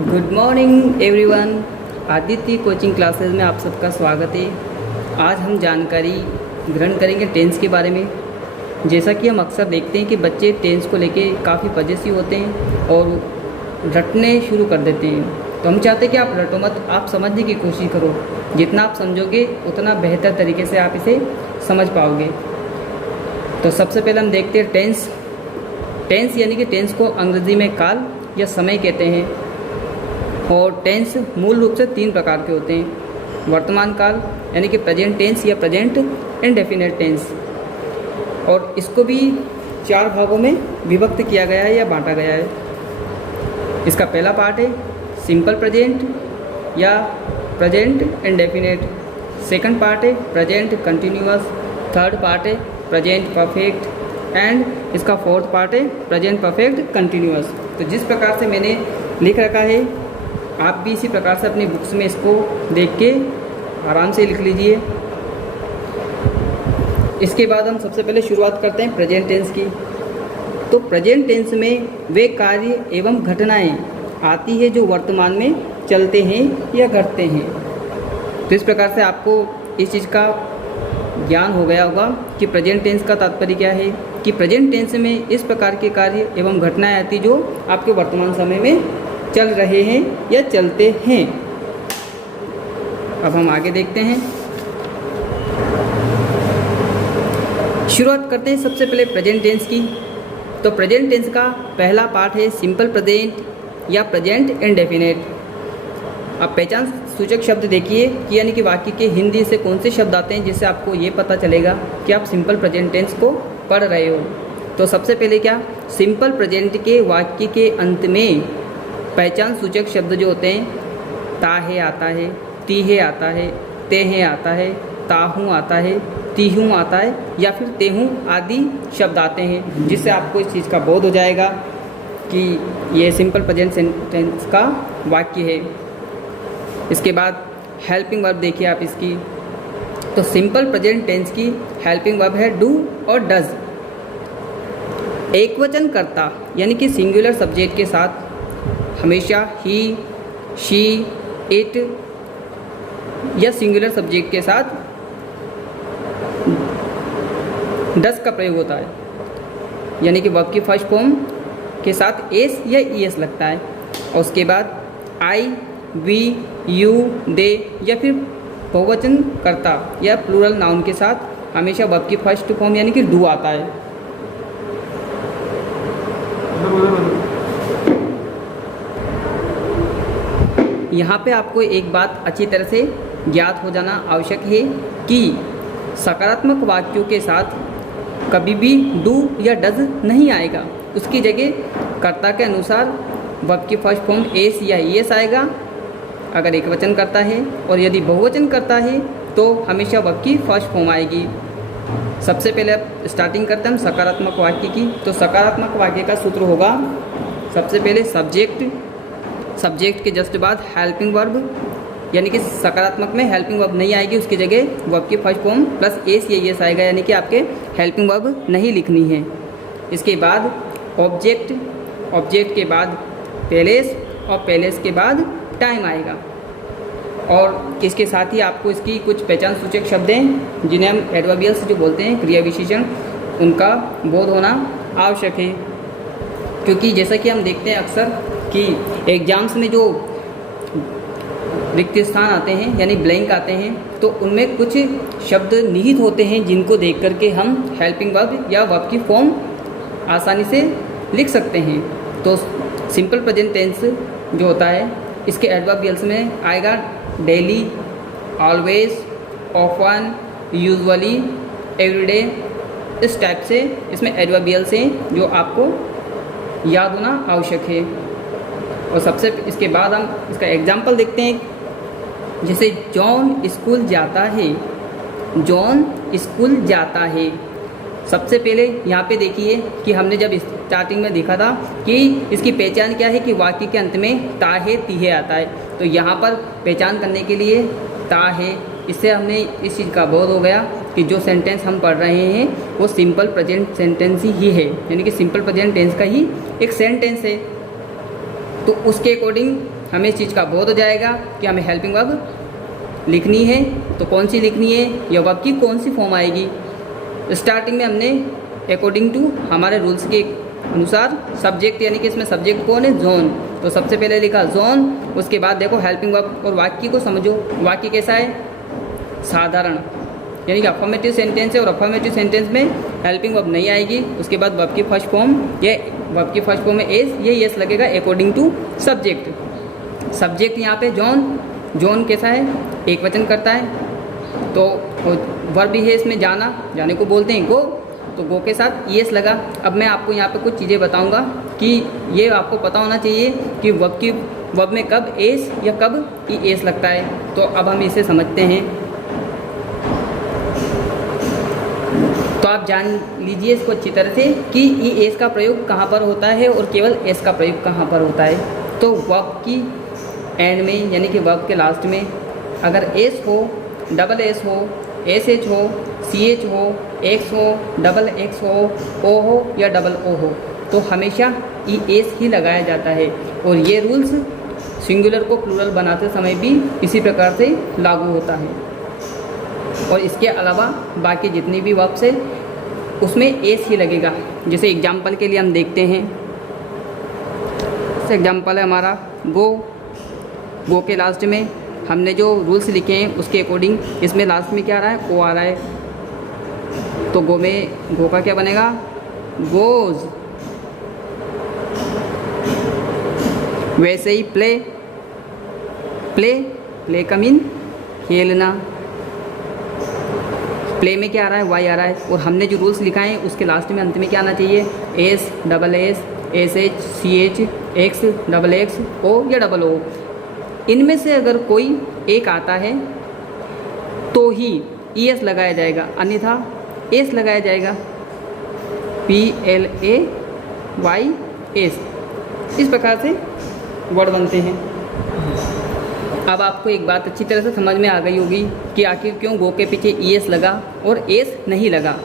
Good morning everyone. Aditya coaching classes में आप सबका स्वागत है। आज हम जानकारी ग्रहण करेंगे टेंस के बारे में। जैसा कि हम अक्सर देखते हैं कि बच्चे टेंस को लेके काफ़ी पजेसिव होते हैं और रटने शुरू कर देते हैं। तो हम चाहते हैं कि आप रटो मत, आप समझने की कोशिश करो। जितना आप समझोगे उतना बेहतर तरीके से आप इसे समझ पाओगे। तो सबसे पहले हम देखते हैं टेंस। टेंस यानी कि टेंस को अंग्रेजी में काल या समय कहते हैं। और टेंस मूल रूप से 3 प्रकार के होते हैं। वर्तमान काल यानी कि प्रेजेंट टेंस या प्रेजेंट इंडेफिनिट टेंस, और इसको भी 4 भागों में विभक्त किया गया है या बांटा गया है। इसका पहला पार्ट है सिंपल प्रेजेंट या प्रेजेंट इंडेफिनिट। सेकंड पार्ट है प्रेजेंट कंटिन्यूअस। थर्ड पार्ट है प्रेजेंट परफेक्ट एंड इसका फोर्थ पार्ट है प्रेजेंट परफेक्ट कंटिन्यूअस। तो जिस प्रकार से मैंने लिख रखा है आप भी इसी प्रकार से अपनी बुक्स में इसको देख के आराम से लिख लीजिए। इसके बाद हम सबसे पहले शुरुआत करते हैं प्रेजेंट टेंस की। तो प्रेजेंट टेंस में वे कार्य एवं घटनाएं आती है जो वर्तमान में चलते हैं या घटते हैं। तो इस प्रकार से आपको इस चीज़ का ज्ञान हो गया होगा कि प्रेजेंट टेंस का तात्पर्य क्या है, कि प्रेजेंट टेंस में इस प्रकार के कार्य एवं घटनाएं आती जो आपके वर्तमान समय में चल रहे हैं या चलते हैं। अब हम आगे देखते हैं। शुरुआत करते हैं सबसे पहले प्रेजेंट टेंस की। तो प्रेजेंट टेंस का पहला पार्ट है सिंपल प्रेजेंट या प्रेजेंट इंडेफिनिट। अब पहचान सूचक शब्द देखिए कि यानी कि वाक्य के हिंदी से कौन से शब्द आते हैं जिससे आपको ये पता चलेगा कि आप सिंपल प्रेजेंट टेंस को पढ़ रहे हो। तो सबसे पहले क्या, सिंपल प्रेजेंट के वाक्य के अंत में पहचान सूचक शब्द जो होते हैं, ताहे आता है, तीहे आता है, तेहे आता है, ताहूँ आता है, तीहूँ आता है या फिर तेहूँ आदि शब्द आते हैं, जिससे आपको इस चीज़ का बोध हो जाएगा कि ये सिंपल प्रेजेंट टेंस का वाक्य है। इसके बाद हेल्पिंग वर्ब देखिए आप इसकी। तो सिंपल प्रेजेंट टेंस की हेल्पिंग वर्ब है डू और डज। एकवचन कर्ता यानी कि सिंगुलर सब्जेक्ट के साथ हमेशा ही, शी, इट या सिंगुलर सब्जेक्ट के साथ डस का प्रयोग होता है, यानी कि वर्ब की फर्स्ट फॉर्म के साथ एस या ईएस लगता है। और उसके बाद आई, वी, यू, दे या फिर बहुवचन कर्ता या प्लूरल नाउन के साथ हमेशा वर्ब की फर्स्ट फॉर्म यानी कि डू आता है। यहाँ पे आपको एक बात अच्छी तरह से ज्ञात हो जाना आवश्यक है कि सकारात्मक वाक्यों के साथ कभी भी डू या डज नहीं आएगा। उसकी जगह कर्ता के अनुसार वर्ब की फर्स्ट फॉर्म एस या ईएस आएगा अगर एक वचन करता है, और यदि बहुवचन करता है तो हमेशा वर्ब की फर्स्ट फॉर्म आएगी। सबसे पहले अब स्टार्टिंग करते हैं हम सकारात्मक वाक्य की। तो सकारात्मक वाक्य का सूत्र होगा सबसे पहले सब्जेक्ट के जस्ट बाद हेल्पिंग वर्ब, यानी कि सकारात्मक में हेल्पिंग वर्ब नहीं आएगी, उसकी जगह वर्ब की फर्स्ट फॉर्म प्लस एस या ईएस आएगा, यानी कि आपके हेल्पिंग वर्ब नहीं लिखनी है। इसके बाद ऑब्जेक्ट के बाद पैलेस और पैलेस के बाद टाइम आएगा। और इसके साथ ही आपको इसकी कुछ पहचान सूचक शब्द हैं जिन्हें हम एडवर्बियल्स जो बोलते हैं, क्रिया विशेषण, उनका बोध होना आवश्यक है। क्योंकि जैसा कि हम देखते हैं अक्सर कि एग्जाम्स में जो रिक्त स्थान आते हैं यानी ब्लैंक आते हैं, तो उनमें कुछ शब्द निहित होते हैं जिनको देख करके हम हेल्पिंग वर्ब या वर्ब की फॉर्म आसानी से लिख सकते हैं। तो सिंपल प्रेजेंट टेंस जो होता है इसके एडवर्बियल्स में आएगा daily, always, often, usually, everyday. इस टाइप से इसमें एडवर्बियल्स हैं जो आपको याद होना आवश्यक है। और सबसे इसके बाद हम इसका एग्जाम्पल देखते हैं। जैसे जॉन स्कूल जाता है, जॉन स्कूल जाता है। सबसे पहले यहाँ पे देखिए कि हमने जब स्टार्टिंग में देखा था कि इसकी पहचान क्या है कि वाक्य के अंत में ताहे तीहे आता है। तो यहाँ पर पहचान करने के लिए ताहे, इससे हमने इस चीज़ का बोध हो गया कि जो सेंटेंस हम पढ़ रहे हैं वो सिंपल प्रेजेंट सेंटेंस ही है, यानी कि सिंपल प्रेजेंट टेंस का ही एक सेंटेंस है। तो उसके अकॉर्डिंग हमें इस चीज़ का बोध हो जाएगा कि हमें हेल्पिंग वर्ब लिखनी है, तो कौन सी लिखनी है या वर्ब की कौन सी फॉर्म आएगी। स्टार्टिंग में हमने अकॉर्डिंग टू हमारे रूल्स के अनुसार सब्जेक्ट, यानी कि इसमें सब्जेक्ट कौन है, जोन, तो सबसे पहले लिखा जोन। उसके बाद देखो हेल्पिंग वर्ब और वाक्य को समझो। वाक्य कैसा है, साधारण, यानी कि अफर्मेटिव सेंटेंस है और अफर्मेटिव सेंटेंस में हेल्पिंग वर्ब नहीं आएगी। उसके बाद वर्ब की फर्स्ट फॉर्म, ये वर्ब की फर्स्ट फॉर्म में एस, ये यस लगेगा अकॉर्डिंग टू सब्जेक्ट। सब्जेक्ट यहाँ पे जॉन, जॉन कैसा है, एक वचन करता है, तो वर्ब भी है इसमें जाना, जाने को बोलते हैं गो, तो गो के साथ ईएस लगा। अब मैं आपको यहाँ पे कुछ चीज़ें बताऊँगा कि ये आपको पता होना चाहिए कि वर्ब में कब एस या कब ई एस लगता है। तो अब हम इसे समझते हैं। तो आप जान लीजिए इसको अच्छी तरह से कि ई एस का प्रयोग कहाँ पर होता है और केवल एस का प्रयोग कहाँ पर होता है। तो वर्ब की एंड में, यानी कि वर्ब के लास्ट में अगर एस हो, डबल एस हो, एस एच हो, सी एच हो, एक्स हो, डबल एक्स हो, ओ हो या डबल ओ हो, तो हमेशा ई एस ही लगाया जाता है। और ये रूल्स सिंगुलर को प्लूरल बनाते समय भी इसी प्रकार से लागू होता है। और इसके अलावा बाकी जितनी भी वर्ब्स है उसमें एस ही लगेगा। जैसे एग्जाम्पल के लिए हम देखते हैं, एग्जाम्पल है हमारा गो। गो के लास्ट में हमने जो रूल्स लिखे हैं उसके अकॉर्डिंग इसमें लास्ट में क्या आ रहा है, ओ आ रहा है, तो गो में गो का क्या बनेगा, गोज। वैसे ही प्ले, प्ले, प्ले का मीन खेलना, प्ले में क्या आ रहा है, वाई आ रहा है। और हमने जो रूल्स लिखा है उसके लास्ट में अंत में क्या आना चाहिए, S, double S, S H, C H, X, double X, O या डबल ओ। इनमें से अगर कोई एक आता है तो ही ई एस लगाया जाएगा, अन्यथा एस लगाया जाएगा, P L A Y S. इस प्रकार से वर्ड बनते हैं। अब आपको एक बात अच्छी तरह से समझ में आ गई होगी कि आखिर क्यों गो के पीछे ई एस लगा और एस नहीं लगा।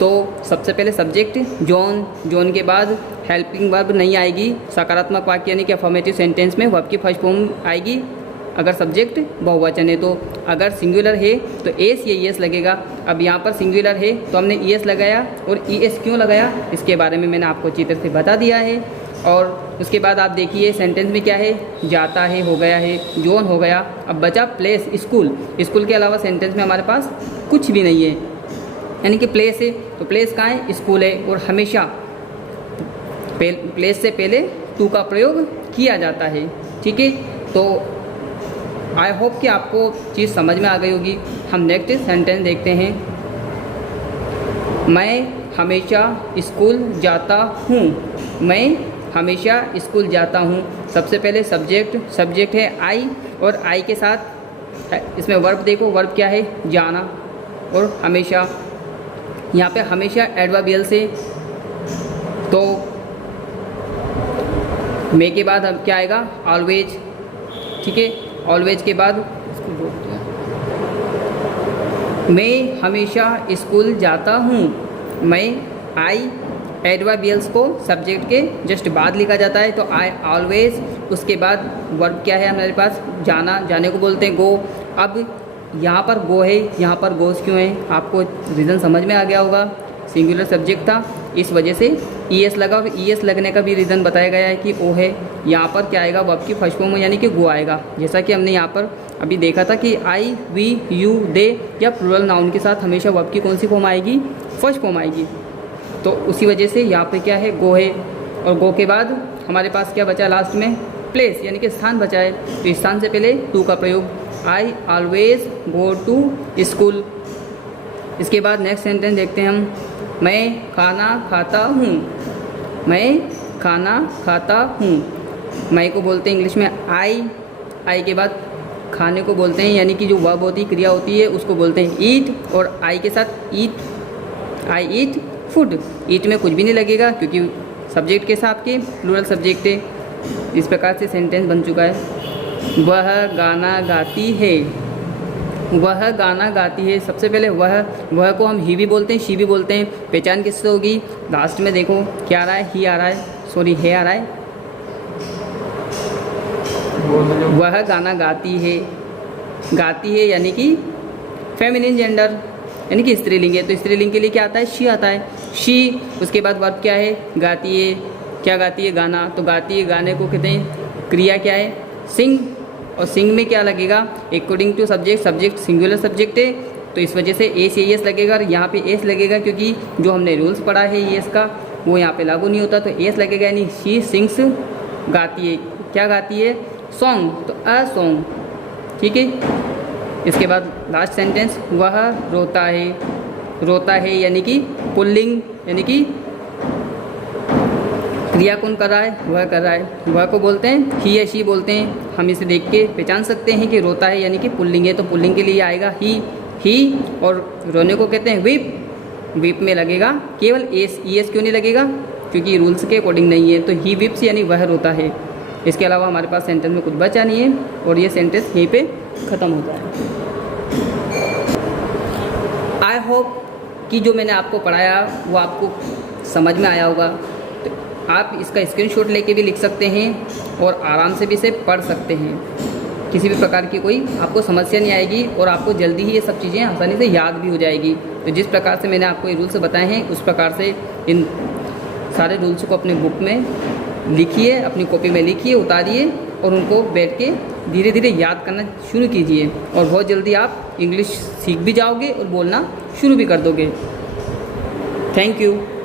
तो सबसे पहले सब्जेक्ट जॉन, जॉन के बाद हेल्पिंग वर्ब नहीं आएगी। सकारात्मक वाक्य यानी कि अफर्मेटिव सेंटेंस में वर्ब की फर्स्ट फॉर्म आएगी अगर सब्जेक्ट बहुवचन है। तो अगर सिंगुलर है तो एस या ई एस लगेगा। अब यहाँ पर सिंगुलर है तो हमने ई एस लगाया, और ई एस क्यों लगाया इसके बारे में मैंने आपको अच्छी तरह से बता दिया है। और उसके बाद आप देखिए सेंटेंस में क्या है, जाता है हो गया है, जोन हो गया। अब बचा प्लेस, स्कूल। स्कूल के अलावा सेंटेंस में हमारे पास कुछ भी नहीं है, यानी कि प्लेस है तो प्लेस कहाँ है, स्कूल है। और हमेशा प्लेस से पहले टू का प्रयोग किया जाता है। ठीक है, तो आई होप कि आपको चीज़ समझ में आ गई होगी। हम नेक्स्ट सेंटेंस देखते हैं। मैं हमेशा स्कूल जाता हूँ, मैं हमेशा स्कूल जाता हूँ। सबसे पहले सब्जेक्ट, सब्जेक्ट है आई, और आई के साथ इसमें वर्ब देखो, वर्ब क्या है, जाना और हमेशा। यहाँ पे हमेशा एडवर्बियल से, तो मे के बाद अब क्या आएगा, ऑलवेज। ठीक है, ऑलवेज के बाद मैं हमेशा स्कूल जाता हूँ। मैं आई एडवर्बियल्स को सब्जेक्ट के जस्ट बाद लिखा जाता है, तो आई ऑलवेज। उसके बाद वर्ब क्या है हमारे पास, जाना, जाने को बोलते हैं गो। अब यहाँ पर गो है, यहाँ पर गोज क्यों है, आपको रीज़न समझ में आ गया होगा। सिंगुलर सब्जेक्ट था, इस वजह से ई एस लगा, और ई एस लगने का भी रीज़न बताया गया है कि ओ है। यहाँ पर क्या आएगा, वर्ब की फर्स्ट फॉर्म यानी कि गो आएगा। जैसा कि हमने यहाँ पर अभी देखा था कि आई, वी, यू, दे या प्लूरल नाउन के साथ हमेशा वर्ब की कौन सी फॉर्म आएगी, फर्स्ट फॉर्म आएगी। तो उसी वजह से यहाँ पर क्या है, गो है। और गो के बाद हमारे पास क्या बचा लास्ट में, प्लेस यानी कि स्थान बचा है। तो स्थान से पहले टू का प्रयोग, I always go to school. इसके बाद नेक्स्ट सेंटेंस देखते हैं हम। मैं खाना खाता हूँ, मैं खाना खाता हूँ। मैं को बोलते हैं इंग्लिश में आई, आई के बाद खाने को बोलते हैं, यानी कि जो वर्ब होती है, क्रिया होती है, उसको बोलते हैं ईट। और आई के साथ ईट, आई ईट फूड। ईट में कुछ भी नहीं लगेगा क्योंकि सब्जेक्ट के साथ के प्लूरल सब्जेक्ट है। इस प्रकार से सेंटेंस बन चुका है। वह गाना गाती है, वह गाना गाती है। सबसे पहले वह को हम ही भी बोलते हैं, शी भी बोलते हैं। पहचान किससे होगी, लास्ट में देखो क्या आ रहा है, ही आ रहा है, सॉरी है आ रहा है, वह गाना गाती है। गाती है यानी कि फेमिनिन जेंडर, यानी कि स्त्रीलिंग है, तो स्त्रीलिंग के लिए क्या आता है? शी आता है। शी, उसके बाद वर्ब क्या है? गाती है। क्या गाती है? गाना। तो गाती है, गाने को कहते हैं। क्रिया क्या है? सिंग। और सिंग में क्या लगेगा? According to subject, subject singular subject है, तो इस वजह से एस एस लगेगा। और यहाँ पे एस लगेगा क्योंकि जो हमने रूल्स पढ़ा है एस का वो यहाँ पे लागू नहीं होता, तो एस लगेगा, यानी शी सिंग्स, गाती है। क्या गाती है? सॉन्ग, तो अ सॉन्ग। ठीक है। इसके बाद लास्ट सेंटेंस, वह रोता है। रोता है यानी कि पुल्लिंग, यानी कि क्रिया कौन कर रहा है? वह कर रहा है। वह को बोलते हैं ही या शी बोलते हैं। हम इसे देख के पहचान सकते हैं कि रोता है यानी कि पुल्लिंग है, तो पुल्लिंग के लिए आएगा ही। और रोने को कहते हैं विप। विप में लगेगा केवल एस। ई एस क्यों नहीं लगेगा? क्योंकि रूल्स के अकॉर्डिंग नहीं है, तो ही विप्स यानी वह रोता है। इसके अलावा हमारे पास सेंटेंस में कुछ बचा नहीं है और ये सेंटेंस यहीं पे ख़त्म होता है। आई होप कि जो मैंने आपको पढ़ाया वो आपको समझ में आया होगा। तो आप इसका स्क्रीनशॉट लेके भी लिख सकते हैं और आराम से भी इसे पढ़ सकते हैं। किसी भी प्रकार की कोई आपको समस्या नहीं आएगी और आपको जल्दी ही ये सब चीज़ें आसानी से याद भी हो जाएगी। तो जिस प्रकार से मैंने आपको ये रूल्स बताए हैं उस प्रकार से इन सारे रूल्स को अपने बुक में लिखिए, अपनी कॉपी में लिखिए, उतारिए और उनको बैठ के धीरे धीरे याद करना शुरू कीजिए और बहुत जल्दी आप इंग्लिश सीख भी जाओगे और बोलना शुरू भी कर दोगे। Thank you.